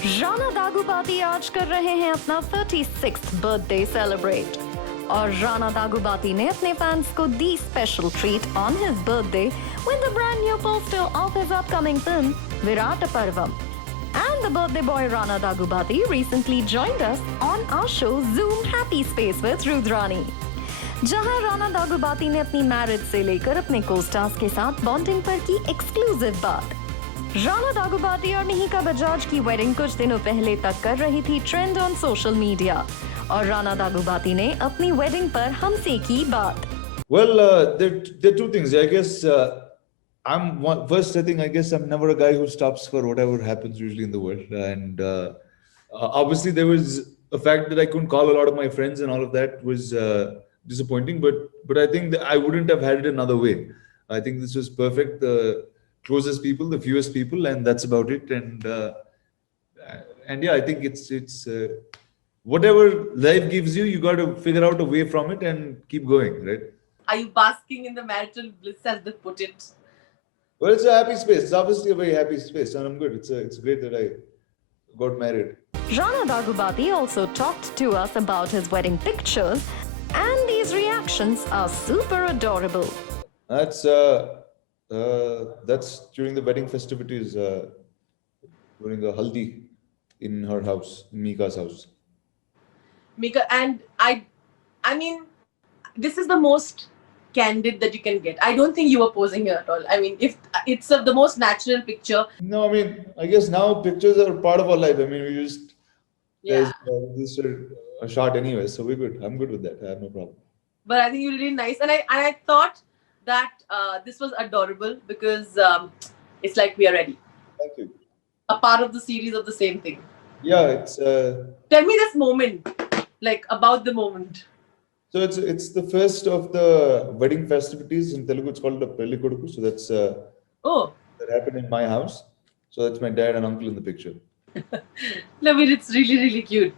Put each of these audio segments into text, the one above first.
राणा दागुबाती आज कर रहे हैं अपना 36th बर्थडे सेलिब्रेट और राणा दागुबाती ने अपने फैंस को दी special treat on his birthday with the brand new poster of his upcoming film Virat Parvam. And the birthday boy Rana Dagubati recently joined us on our show Zoom Happy Space with Rudrani. जहां राणा दागुबाती ने अपनी marriage से लेकर अपने को-स्टार्स के साथ bonding पर की एक्सक्लूसिव बात। राणा दागुबाती और मिहिका बजाज की वेडिंग कुछ दिनों पहले तक कर रही थी ट्रेंड ऑन सोशल मीडिया और राणा दागुबाती ने अपनी वेडिंग पर हमसे की बात। Well, there are two things. I guess I guess I'm never a guy who stops for whatever happens usually in the world. And obviously, there was a fact that I couldn't call a lot of my friends, and all of that was disappointing. But I think that I wouldn't have had it another way. I think this was perfect. The closest people, the fewest people, and that's about it. And yeah, I think it's whatever life gives you, you got to figure out a way from it and keep going, right? Are you basking in the marital bliss, as they put it? Well, it's a happy space. It's obviously a very happy space, and I'm good. It's great that I got married. Rana Daggubati also talked to us about his wedding pictures, and these reactions are super adorable. That's during the wedding festivities, during the haldi in her house, in Mika's house. Mika, and I mean, this is the most candid that you can get. I don't think you were posing here at all. I mean, if it's the most natural picture. No, I mean, I guess now pictures are part of our life. I mean, we just Yeah. this is a shot anyway, so we're good. I'm good with that. I have no problem. But I think you're really nice, and I thought that this was adorable because it's like we are ready. Thank you. A part of the series of the same thing. Yeah, it's. Tell me this moment, like about the moment. So it's the first of the wedding festivities in Telugu. It's called the Pelli Koduku. So that's that happened in my house. So that's my dad and uncle in the picture. Love it. It's really, really cute.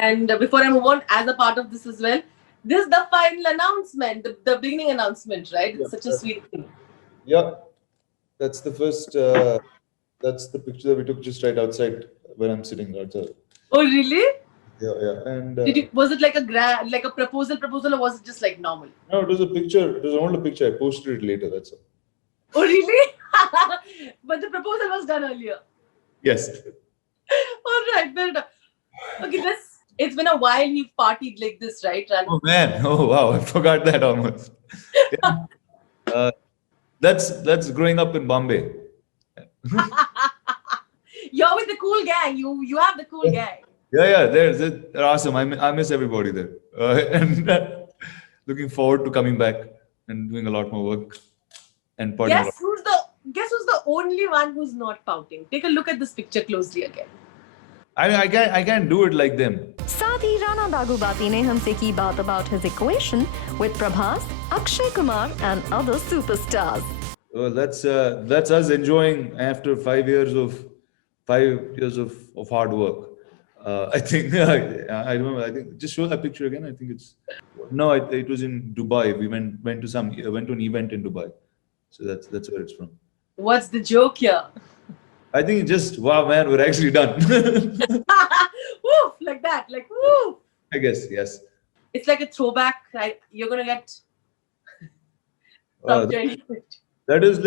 And before I move on, as a part of this as well, this is the final announcement, the beginning announcement, right? It's such a sweet thing. Yeah, that's the first. That's the picture that we took just right outside where I'm sitting outside. Oh, really? Yeah. And Was it like a proposal, or was it just like normal? no, it was a picture. It was an older picture. I posted it later. That's all. Oh, really? But the proposal was done earlier. Yes. All right, fair enough. Okay, it's been a while we've partied like this, right, Rana? Oh man! Oh wow! I forgot that almost. Yeah. That's growing up in Bombay. You're with the cool gang. You have the cool gang. Yeah. They're awesome. I miss everybody there, and looking forward to coming back and doing a lot more work and partying. Guess who's the only one who's not pouting? Take a look at this picture closely again. I can't do it like them. साथ ही राणा दागुबाती ने हमसे की बात about his equation with Prabhas, Akshay Kumar and other superstars. Well, that's us enjoying after 5 years of hard work. I think I remember. I think just show that picture again. I think it was in Dubai. We went to an event in Dubai, so that's where it's from. What's the joke here? I think just wow, man, we're actually done. Woo, like that, like woo. I guess yes. It's like a throwback. Right? You're gonna get. That is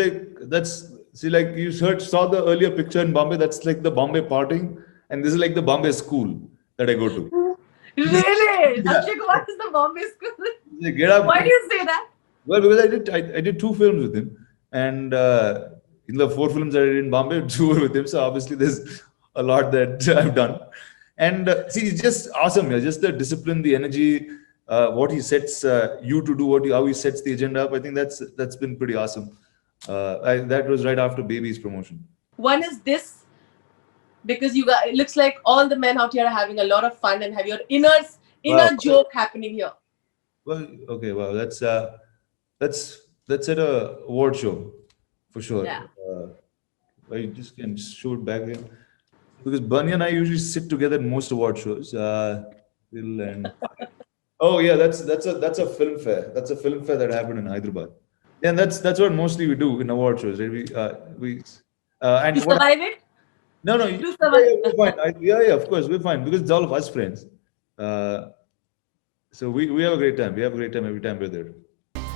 like you saw the earlier picture in Bombay. That's like the Bombay partying, and this is like the Bombay school that I go to. Really? Akshay Kumar is the Bombay school. Like, get up. Why do you say that? Well, because I did 2 films with him, and in the 4 films that I did in Bombay, 2 were with him. So obviously there's a lot that I've done. And see, it's just awesome. Yeah, just the discipline, the energy, what he sets you to do, how he sets the agenda up. I think that's been pretty awesome. That was right after Baby's promotion. One is this, because it looks like all the men out here are having a lot of fun and have your inner joke happening here. Well, okay, wow, that's at a award show for sure. Yeah. I just can show it back again because Bunny and I usually sit together at most award shows. Oh yeah, that's a film fair. That's a film fair that happened in Hyderabad. Yeah, and that's what mostly we do in award shows. Right? And you survive it? No, no, Do yeah, someone- we're fine. Yeah, of course, we're fine because it's all of us friends. So we have a great time. We have a great time every time we're there.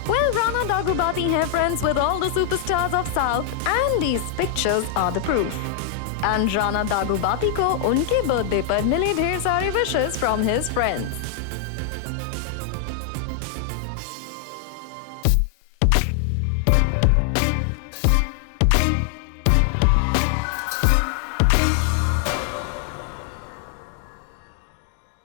Well, Rana Dagubati hai friends with all the superstars of South, and these pictures are the proof. And Rana Dagubati ko unke birthday par mile dher sare wishes from his friends.